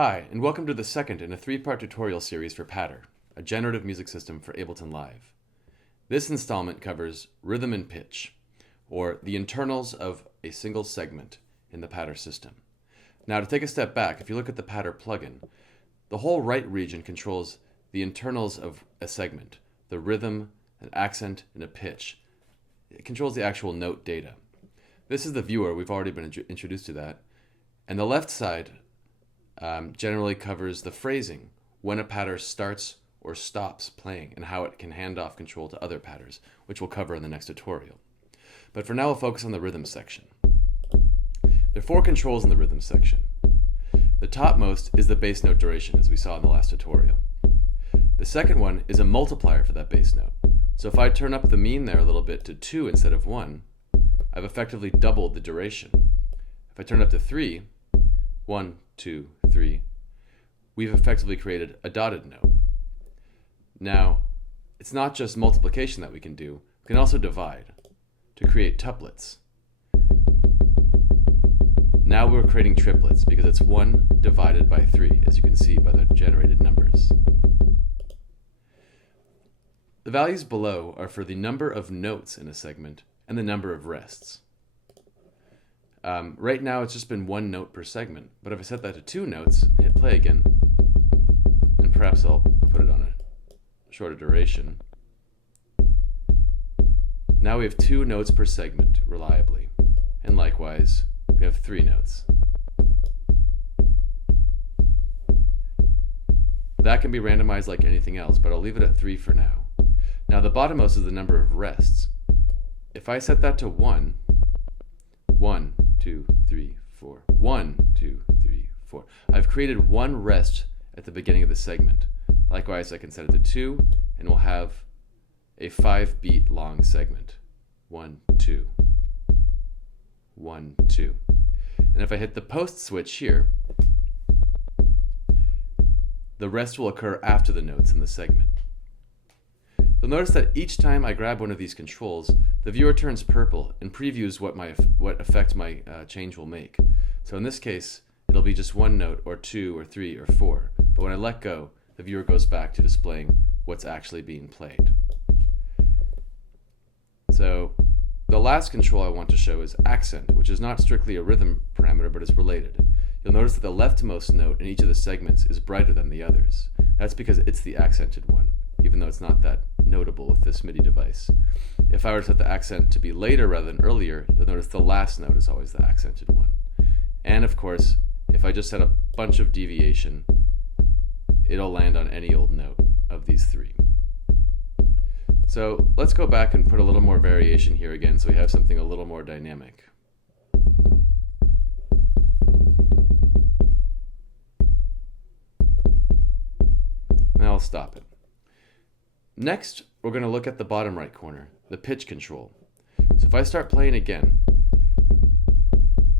Hi, and welcome to the second in a three-part tutorial series for Patter, a generative music system for Ableton Live. This installment covers rhythm and pitch, or the internals of a single segment in the Patter system. Now, to take a step back, if you look at the Patter plugin, the whole right region controls the internals of a segment, the rhythm, an accent, and a pitch. It controls the actual note data. This is the viewer. We've already been introduced to that. And the left side generally covers the phrasing, when a patter starts or stops playing, and how it can hand off control to other patters, which we'll cover in the next tutorial. But for now, we'll focus on the rhythm section. There are four controls in the rhythm section. The topmost is the bass note duration, as we saw in the last tutorial. The second one is a multiplier for that bass note. So if I turn up the mean there a little bit to 2 instead of 1, I've effectively doubled the duration. If I turn it up to 3, 1, 2, 3, we've effectively created a dotted note. Now, it's not just multiplication that we can do. We can also divide to create tuplets. Now we're creating triplets because it's 1 divided by 3, as you can see by the generated numbers. The values below are for the number of notes in a segment and the number of rests. Right now it's just been 1 note per segment, but if I set that to 2 notes and hit play again, and perhaps I'll put it on a shorter duration, now we have 2 notes per segment reliably, and likewise we have 3 notes. That can be randomized like anything else, but I'll leave it at 3 for now. Now the bottommost is the number of rests. If I set that to 1, 1, 2, 3, 4, 1, 2, 3, 4, I've created 1 rest at the beginning of the segment. Likewise, I can set it to 2, and we'll have a 5-beat long segment. 1, 2, 1, 2. And if I hit the post switch here, the rest will occur after the notes in the segment. You'll notice that each time I grab one of these controls, the viewer turns purple and previews what effect my change will make. So in this case, it'll be just 1 note, or 2, or 3, or 4. But when I let go, the viewer goes back to displaying what's actually being played. So the last control I want to show is accent, which is not strictly a rhythm parameter, but is related. You'll notice that the leftmost note in each of the segments is brighter than the others. That's because it's the accented one, even though it's not that notable with this MIDI device. If I were to set the accent to be later rather than earlier, you'll notice the last note is always the accented one. And of course, if I just set a bunch of deviation, it'll land on any old note of these 3. So let's go back and put a little more variation here again so we have something a little more dynamic. Now I'll stop it. Next, we're going to look at the bottom right corner, the pitch control. So if I start playing again,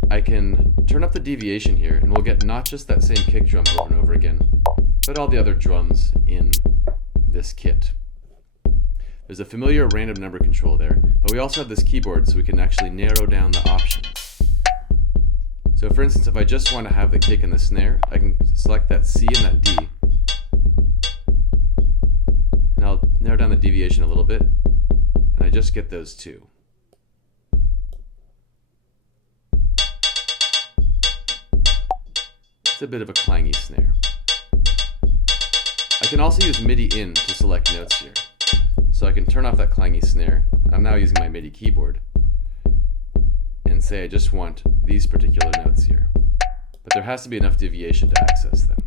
I can turn up the deviation here, and we'll get not just that same kick drum over and over again, but all the other drums in this kit. There's a familiar random number control there, but we also have this keyboard so we can actually narrow down the options. So for instance, if I just want to have the kick and the snare, I can select that C and that D, and I'll narrow down the deviation a little bit, and I just get those 2. It's a bit of a clangy snare. I can also use MIDI in to select notes here. So I can turn off that clangy snare. I'm now using my MIDI keyboard, and say I just want these particular notes here. But there has to be enough deviation to access them.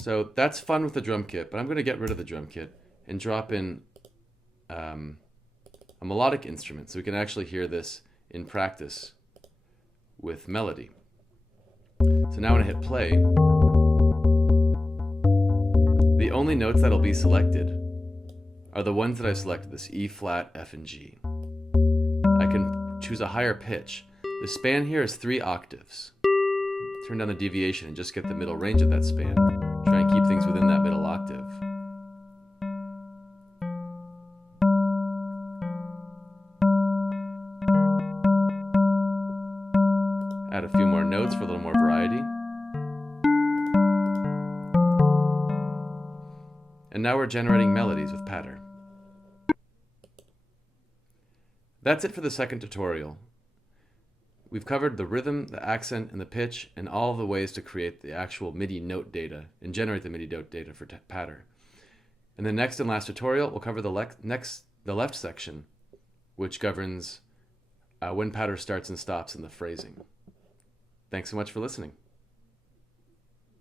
So that's fun with the drum kit, but I'm going to get rid of the drum kit and drop in a melodic instrument so we can actually hear this in practice with melody. So now when I hit play, the only notes that'll be selected are the ones that I've selected, this E flat, F, and G. I can choose a higher pitch. The span here is 3 octaves. Turn down the deviation and just get the middle range of that span. Try and keep things within that middle octave. Add a few more notes for a little more variety. And now we're generating melodies with patter. That's it for the second tutorial. We've covered the rhythm, the accent, and the pitch, and all the ways to create the actual MIDI note data and generate the MIDI note data for patter. In the next and last tutorial, we'll cover the left section, which governs when patter starts and stops in the phrasing. Thanks so much for listening.